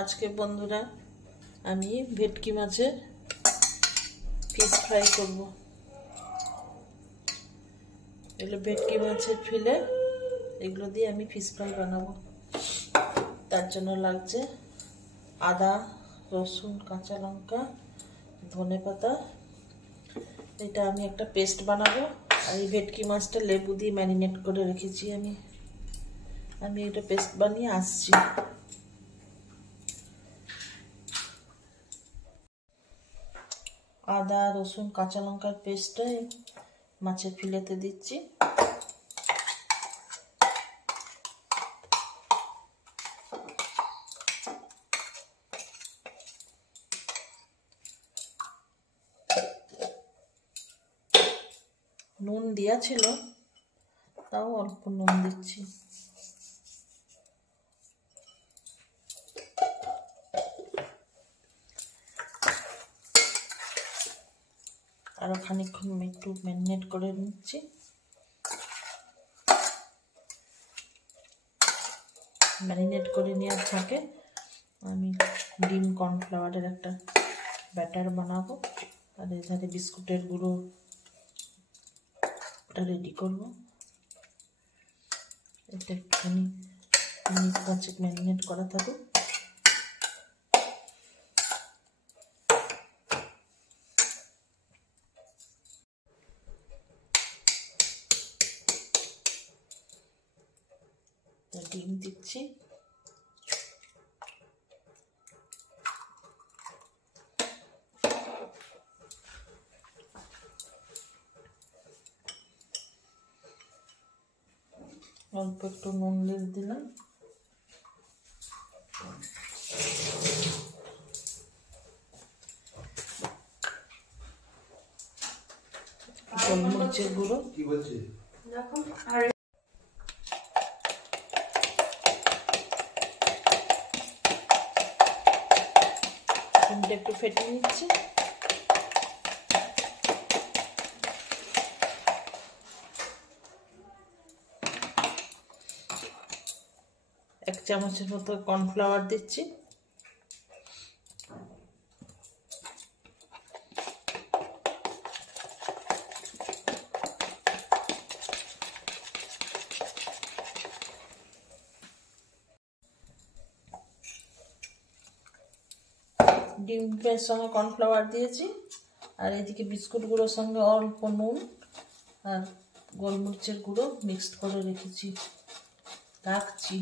আজকে বন্ধুরা আমি ভেটকি মাছের ফিশ ফ্রাই করব। এগুলো ভেটকি মাছের ফিলে, এগুলো দিয়ে আমি ফিশ ফ্রাই বানাবো। তার জন্য লাগছে আদা, রসুন, কাঁচা লঙ্কা, ধনেপাতা। এটা আমি একটা পেস্ট বানাবো। আর এই ভেটকি মাছটা লেবু দিয়ে ম্যারিনেট করে রেখেছি আমি এটা পেস্ট বানিয়ে আসছি। আদা, রসুন, কাঁচা লঙ্কার পেস্টটা মাছের ফিলেতে দিচ্ছি। নুন দেওয়া ছিল, তাও অল্প নুন দিচ্ছি। আরো খানিকক্ষণ একটু ম্যারিনেট করে নিচ্ছি। ম্যারিনেট করে নেওয়ার থাকে আমি ডিম কর্নফ্লাওয়ারের একটা ব্যাটার বানাবো। আর এখানে বিস্কুটের গুঁড়ো রেডি করবো। এটা একটুখানি মিনিট 5 ম্যারিনেট করা থাকুক। ডিম দিচ্ছি, অল্প একটু নুন দিয়ে দিলাম। গোলমরিচের গুঁড়ো, ডিমটা একটু ফেটে নিচ্ছি। এক চামচের মতো কর্নফ্লাওয়ার দিচ্ছি। ডিমের সঙ্গে কর্নফ্লাওয়ার দিয়েছি, আর এদিকে বিস্কুট গুঁড়োর সঙ্গে অল্প নুন আর গোলমরিচের গুঁড়ো মিক্সড করে রাখছি।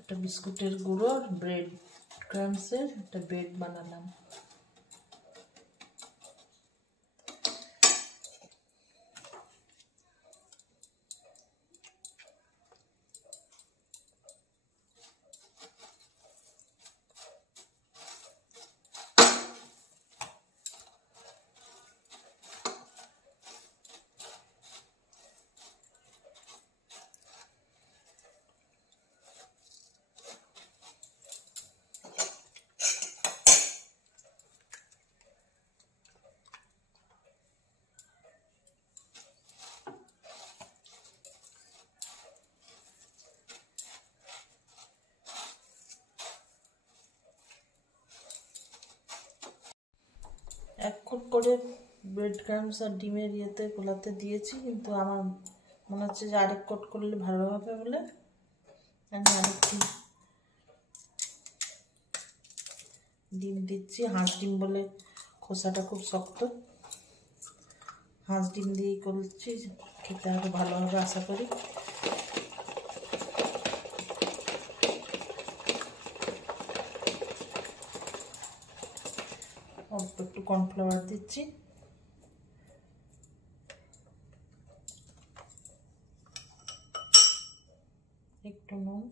একটা বিস্কুটের গুঁড়ো আর ব্রেড ক্রাম্বসের একটা ব্রেড বানালাম। এক কোট করে ব্রেড ক্রাম্বস আর ডিমের গোলাতে দিয়েছি, কিন্তু আমার মনে হচ্ছে যে আরেক কোট করলে ভালো হবে বলে আমি আরেকটি ডিম দিচ্ছি। হাঁস ডিম বলে খোসাটা খুব শক্ত, হাঁস ডিম দিয়েই করছি, খেতে আরো ভালো হবে আশা করি। অল্প একটু কর্নফ্লাওয়ার দিচ্ছি, একটু নুন,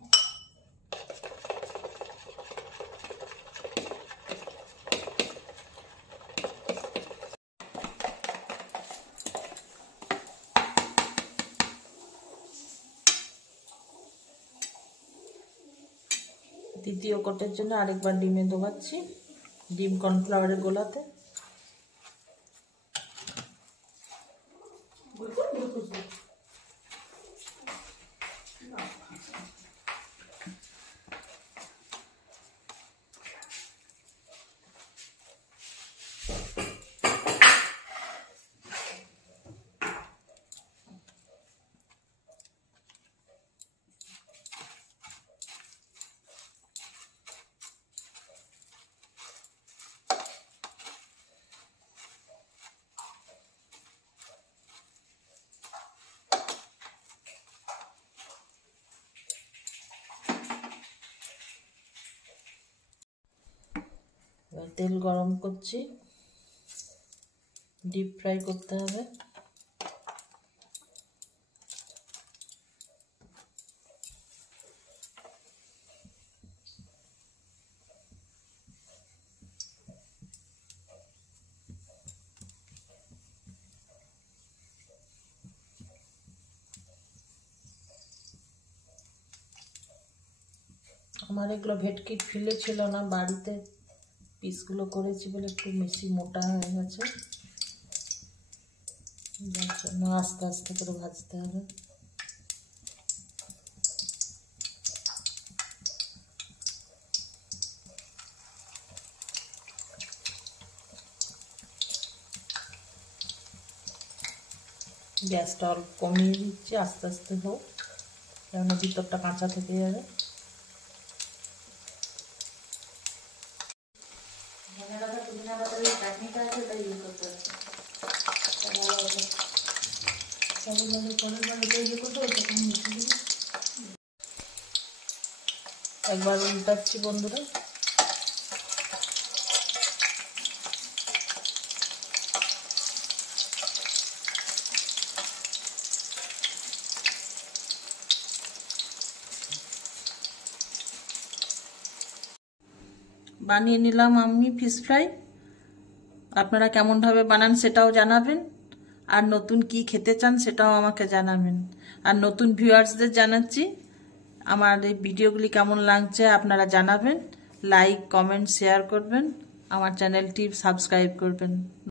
দ্বিতীয় কোটের জন্য আরেকবার ডিমে ডোবাচ্ছি, ডিম কর্নফ্লাওয়ারের গোলাতে। তেল গরম করছি, ডিপ ফ্রাই করতে হবে। আমার এগুলো ভেটকির ফিলে ছিল না, বাড়িতে পিসগুলো করেছি বলে একটু বেশি মোটা হয়ে গেছে, যার জন্য আস্তে আস্তে করে ভাজতে হবে। গ্যাসটা অল্প কমিয়ে দিচ্ছি, আস্তে আস্তে হোক, কেননা ভিতরটা কাঁচা থেকে যাবে। একবার উল্টাচ্ছি বন্ধুরা। বানিয়ে নিলাম আমি ফিশ ফ্রাই। আপনারা কেমনভাবে বানান সেটাও জানাবেন, আর নতুন কি খেতে চান সেটাও আমাকে জানাবেন। আর নতুন ভিউয়ার্সদের জানাচ্ছি আমার এই ভিডিওগুলি কেমন লাগছে আপনারা জানাবেন, লাইক কমেন্ট শেয়ার করবেন, আমার চ্যানেলটি সাবস্ক্রাইব করবেন।